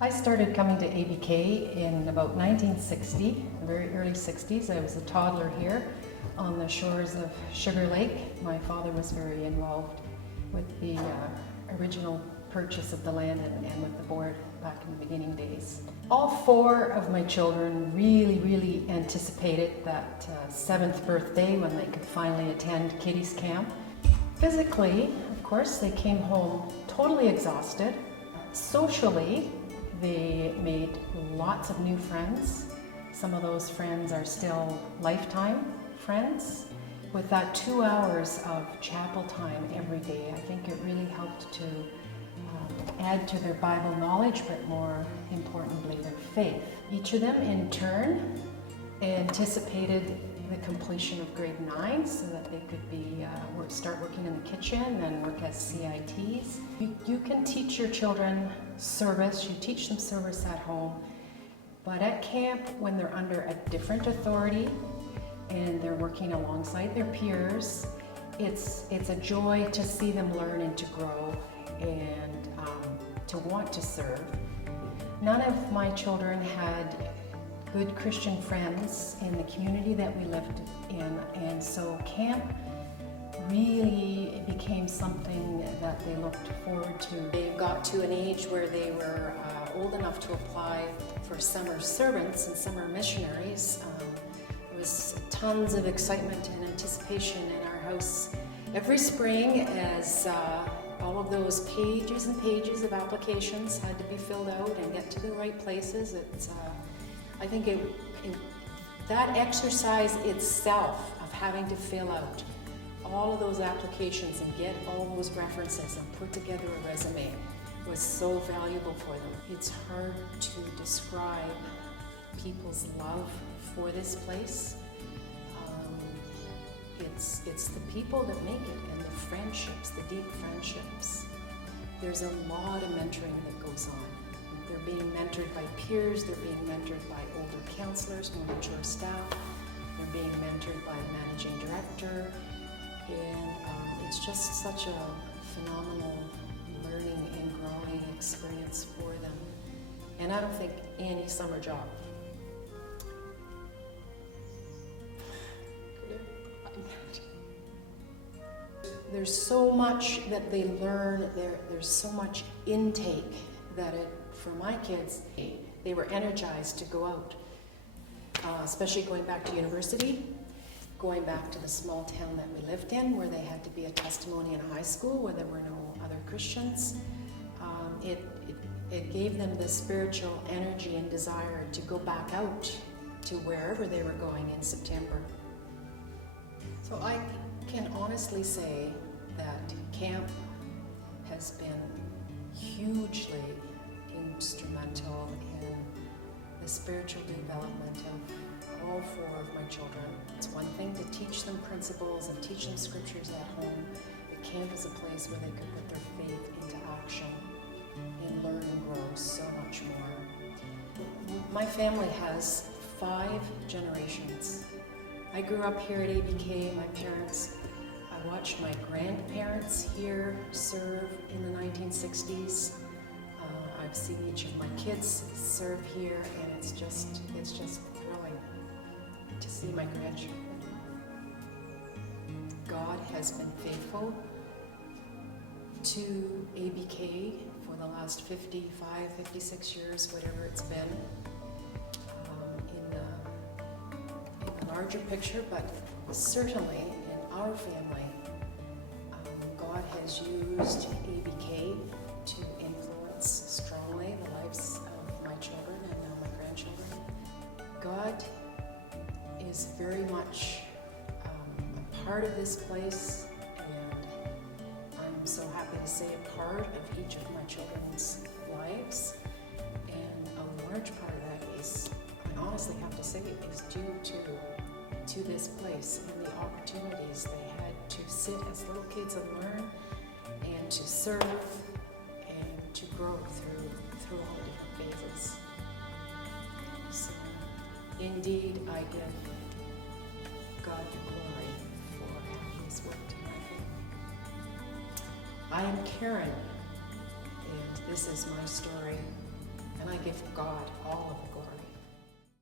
I started coming to ABK in about 1960, the very early 60s. I was a toddler here on the shores of Sugar Lake. My father was very involved with the original purchase of the land and with the board back in the beginning days. All four of my children really anticipated that 7th birthday when they could finally attend kiddies camp. Physically, of course, they came home totally exhausted. Socially, they made lots of new friends. Some of those friends are still lifetime friends. With that 2 hours of chapel time every day, I think it really helped to add to their Bible knowledge, but more importantly, their faith. Each of them, in turn, anticipated the completion of grade 9 so that they could start working in the kitchen and work as CITs. You can teach your children service, you teach them service at home, but at camp, when they're under a different authority and they're working alongside their peers, it's a joy to see them learn and to grow and to want to serve. None of my children had good Christian friends in the community that we lived in, and so camp really became something that they looked forward to. They got to an age where they were old enough to apply for summer servants and summer missionaries. There was tons of excitement and anticipation in our house every spring as all of those pages and pages of applications had to be filled out and get to the right places. I think that exercise itself of having to fill out all of those applications and get all those references and put together a resume was so valuable for them. It's hard to describe people's love for this place. It's the people that make it, and the friendships, the deep friendships. There's a lot of mentoring that goes on. They're being mentored by peers, they're being mentored by older counselors, more mature staff, they're being mentored by the managing director, and it's just such a phenomenal learning and growing experience for them. And I don't think any summer job There's so much that they learn, there's so much intake that for my kids, they were energized to go out, especially going back to university, going back to the small town that we lived in where they had to be a testimony in a high school where there were no other Christians. It gave them the spiritual energy and desire to go back out to wherever they were going in September. So I can honestly say that camp has been hugely instrumental in the spiritual development of all four of my children. It's one thing to teach them principles and teach them scriptures at home, but camp is a place where they could put their faith into action and learn and grow so much more. My family has 5 generations. I grew up here at ABK, my parents. I watched my grandparents here serve in the 1960s. I've seen each of my kids serve here, and it's just thrilling to see my grandchildren. God has been faithful to ABK for the last 55, 56 years, whatever it's been. In the larger picture, but certainly in our family, God has used ABK to influence strongly the lives of my children and now my grandchildren. God is very much a part of this place, and I'm so happy to say a part of each of my children's lives, and a large part of that is, I honestly have to say, is due to this place and the opportunities they had to sit as little kids and learn and to serve and to grow through all the different phases. So indeed, I give God the glory for how He has worked in my family. I am Karen, and this is my story, and give God all